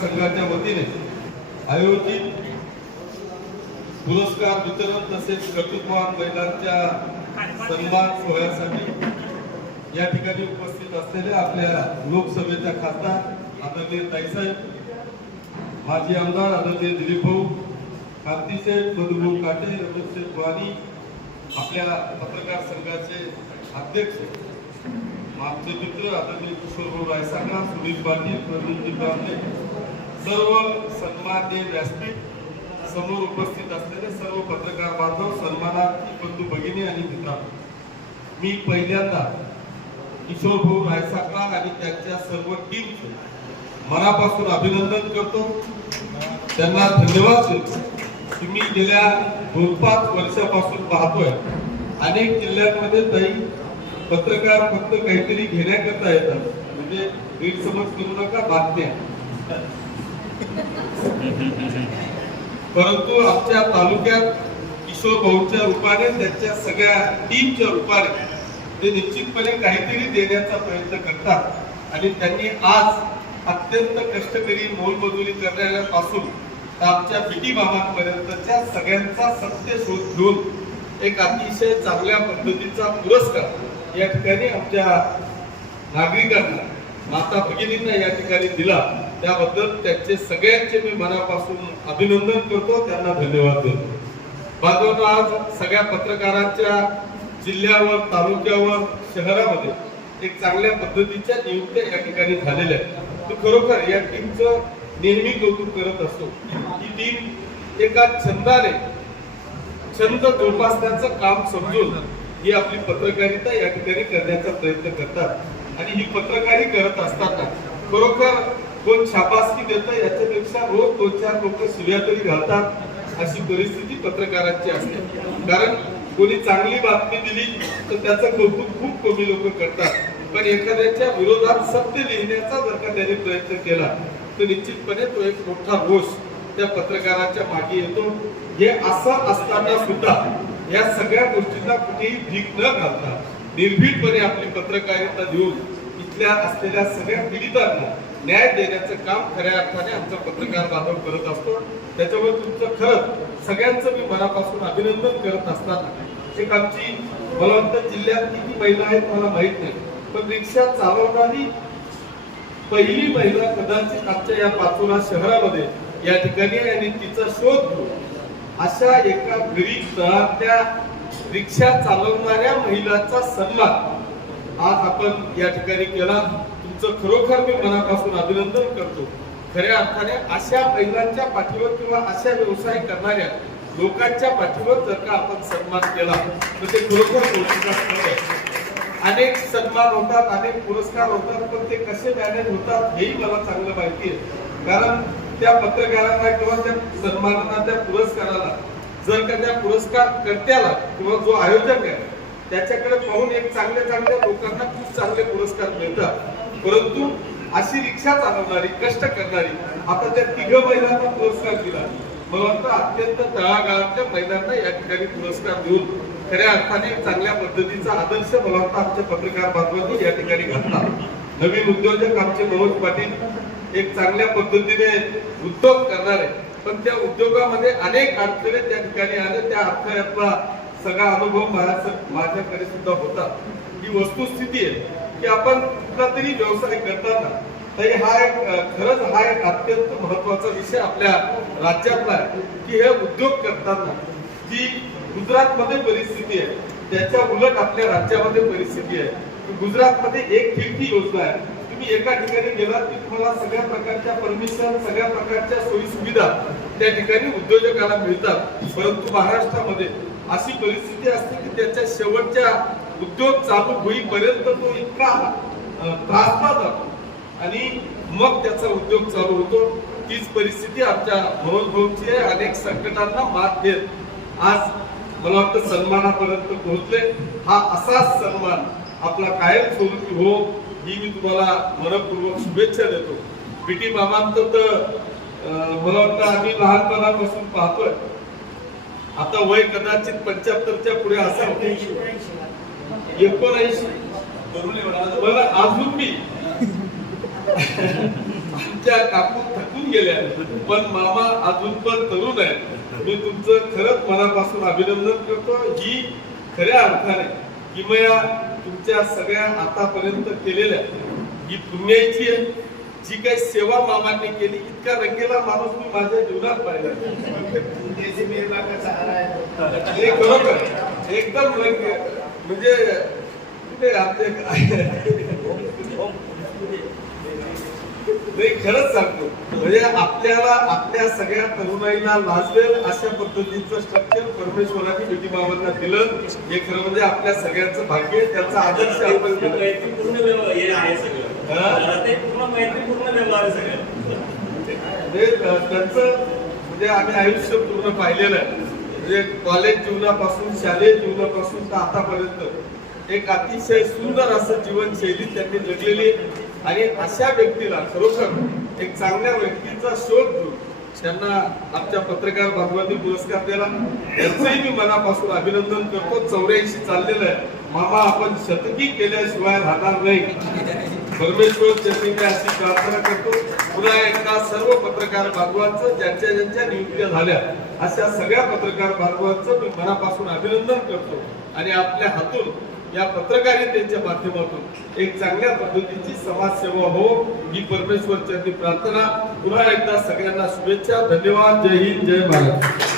संघाच्या वतीने आयोजित पुरस्कार वितरण तसेच कर्तृत्ववान महिलांच्या सन्मान सोहळ्यासाठी या ठिकाणी उपस्थित असलेल्या आपल्या लोकसभेच्या खासदार आदरणीय ताईसाहेब माजी आमदार आदरणीय दिलीप भाऊ कांतीशेठ मधुभाऊ काटे रमेशशेठ वाणी आपल्या पत्रकार संघाचे अध्यक्ष आमचे मित्र आदरणीय किशोरभाऊ रायसांगा सुनील पाटील प्रवीण बाबले सर्व सन्मान्य व्यासपीठ समोर उपस्थित असलेले सर्व पत्रकार बांधव सन्मानार्थी बंधू भगिनी आणि मित्रांनो मी पहिल्यांदा किशोर भाऊ रायसाकार आणि त्यांच्या सर्व टीमचे मनापासून अभिनंदन करतो. त्यांना धन्यवाद देतो. तुम्ही गेल्या दोन पाच वर्षापासून पाहतोय. अनेक जिल्ह्यांमध्ये ताई पत्रकार फक्त काहीतरी घेण्याकरता येतात. म्हणजे गैरसमज करू नका बातम्या. परंतु आमच्या तालुक्यात किशोर भाऊच्या रूपाने त्यांच्या सगळ्या टीमच्या रूपाने ते निश्चितपणे काहीतरी देण्याचा प्रयत्न करतात. आणि त्यांनी आज अत्यंत कष्टकरी मोलमजुरी करणाऱ्यापासून तर आमच्या पिटी मामांपर्यंतच्या सगळ्यांचा सत्य शोध घेऊन एक अतिशय चांगल्या पद्धतीचा पुरस्कार या ठिकाणी आमच्या नागरिकांना माता भगिनींना या ठिकाणी दिला. त्याबद्दल त्यांचे सगळ्यांचे मी मनापासून अभिनंदन करतो त्यांना धन्यवाद देतो. बाजूला आज सगळ्या पत्रकारांच्या जिल्ह्यावर तालुक्यावर शहरामध्ये एक चांगल्या पद्धतीच्या नियुक्त्या या ठिकाणी झालेल्या आहेत. खरोखर या टीमचं नेहमी कौतुक करत असतो. ही टीम एका छंदाने छंद जोपासण्याचं काम समजून ही आपली पत्रकारिता या ठिकाणी करण्याचा प्रयत्न करतात. आणि ही पत्रकारी करत असताना खरोखर कोण शाबासकी देतं याच्यापेक्षा रोज दोन चार लोक शिव्या तरी घालतात अशी परिस्थिती पत्रकारांची असते. कारण कोणी चांगली बातमी दिली तर त्याचं कौतुक खूप कमी लोक करतात. पण एखाद्याच्या विरोधात सत्य लिहिण्याचा जर का त्याने प्रयत्न केला तर निश्चितपणे तो एक मोठा रोष त्या पत्रकाराच्या मागे येतो. हे असं असताना सुद्धा या सगळ्या गोष्टींना कुठेही भीक न घालता निर्भीडपणे आपली पत्रकारिता देऊन इथल्या असलेल्या सगळ्या पीडितांना न्याय देण्याचं काम खऱ्या अर्थाने आमचा पत्रकार बांधव करत असतो. त्याच्यामुळे तुमचं खरंच सगळ्यांचं मी मनापासून अभिनंदन करत असताना एक आमची मला वाटतं जिल्ह्यात किती महिला आहेत मला माहीत नाही. पण रिक्षा चालवणारी पहिली महिला कदाचित आमच्या या पाचोरा शहरामध्ये या ठिकाणी आणि तिचा शोध घेऊन अशा एका गरीब तळातल्या रिक्षा चालवणाऱ्या महिलाचा सन्मान आज आपण या ठिकाणी केला. तुमचं खरोखर मी मनापासून अभिनंदन करतो. खऱ्या अर्थाने अशा महिलांच्या पाठीवर किंवा अशा व्यवसाय करणाऱ्या लोकांच्या पाठीवर जर का आपण सन्मान केला तर ते खरोखर कौतुकास्पद अनेक सन्मान होतात अनेक पुरस्कार होतात पण ते कसे मॅनेज होतात हेही मला चांगलं माहिती आहे. कारण त्या पत्रकारांना किंवा त्या सन्मानांना त्या पुरस्काराला जर का त्या पुरस्कार कर्त्याला किंवा जो आयोजक आहे त्याच्याकडे पाहून एक चांगल्या चांगल्या लोकांना खूप चांगले पुरस्कार मिळतात. परंतु अशी रिक्षा चालवणारी कष्ट करणारी आता त्या तिघ महिलांना पुरस्कार दिला. मला वाटतं अत्यंत तळागाळातल्या महिलांना या ठिकाणी पुरस्कार देऊन खऱ्या अर्थाने चांगल्या पद्धतीचा आदर्श मला वाटतं आमच्या पत्रकार बांधवांनी या ठिकाणी घातला नवीन उद्योजक आमचे मनोज पाटील एक चांगल्या पद्धतीने उद्योग करणारे पण त्या उद्योगामध्ये अनेक अडथळे त्या ठिकाणी आले त्या अडथळ्यातला सगळा अनुभव माझ्या माझ्याकडे सुद्धा होता. ही वस्तुस्थिती आहे. की आपण कुठला तरी व्यवसाय करताना तरी हा एक खरंच हा एक अत्यंत महत्त्वाचा विषय आपल्या राज्यातला आहे की हे उद्योग करताना जी गुजरातमध्ये परिस्थिती आहे त्याच्या उलट आपल्या राज्यामध्ये परिस्थिती आहे की गुजरातमध्ये एक खिडकी योजना आहे. तुम्ही एका ठिकाणी गेलात की तुम्हाला सगळ्या प्रकारच्या परमिशन सगळ्या प्रकारच्या सोयी सुविधा त्या ठिकाणी उद्योजकाला मिळतात. परंतु महाराष्ट्रामध्ये अशी परिस्थिती असते की त्याच्या शेवटच्या उद्योग चालू होईपर्यंत तो इतका त्रासला जातो आणि मग त्याचा उद्योग चालू होतो. तीच परिस्थिती आमच्या मनोज भाऊची आहे. अनेक संकटांना मात देत आज मला वाटतं सन्मानापर्यंत पोहोचले हा असाच सन्मान आपला कायम स्वरूपी हो ही मी तुम्हाला मनपूर्वक शुभेच्छा देतो. पीटी मामांचं तर मला वाटतं आम्ही लहानपणापासून पाहतोय. आता वय कदाचित पंच्याहत्तरच्या पुढे असेल एकोणऐंशी. मला अजून मी. तुमच्या काकू थकून गेल्या. पण मामा अजून पण तरुण आहे मी तुमचं खरंच मनापासून अभिनंदन करतो. ही खऱ्या अर्थाने किमया तुमच्या सगळ्या आतापर्यंत केलेल्या ही पुण्याची आहे. जी काही सेवा मामांनी केली इतका रंगेला माणूस मी माझ्या जीवनात पाहिला. खरोखर एकदम रंग म्हणजे कुठे राहते नाही खरंच सांगतो म्हणजे आपल्याला आपल्या सगळ्या तरुणाईला लाजवेल अशा पद्धतीचं स्ट्रक्चर परमेश्वराने बेटी बाबांना दिलं. हे खरं म्हणजे आपल्या सगळ्यांचं भाग्य. त्याचा आदर्श आपण केलं. मैत्रीपूर्ण व्यवहार आहे सगळं? ते पूर्ण मैत्रीपूर्ण व्यवहार आहे सगळं. अ, त्यांचं म्हणजे आम्ही आयुष्य पूर्ण पाहिलेलं आहे. म्हणजे कॉलेज जीवनापासून शालेय जीवनापासून तर आतापर्यंत एक अतिशय सुंदर असं जीवनशैली त्यांनी जगलेली आणि अशा व्यक्तीला खरोखर एक चांगल्या व्यक्तीचा शोध घेऊन त्यांना आमच्या पत्रकार बांधवांनी पुरस्कार दिला त्यांचंही मी मनापासून अभिनंदन करतो. चौऱ्याऐंशी चाललेलं आहे. मामा आपण शतकी केल्याशिवाय राहणार नाही. परमेश्वर चरणी अशी प्रार्थना करतो. पुन्हा एकदा सर्व पत्रकार बांधवांचं ज्यांच्या ज्यांच्या नियुक्त्या झाल्या अशा सगळ्या पत्रकार बांधवांचं मी मनापासून अभिनंदन करतो. आणि आपल्या हातून या पत्रकारितेच्या माध्यमातून एक चांगल्या पद्धतीची समाजसेवा हो ही परमेश्वर चरणी प्रार्थना. पुन्हा एकदा सगळ्यांना शुभेच्छा. धन्यवाद. जय हिंद. जय महाराष्ट्र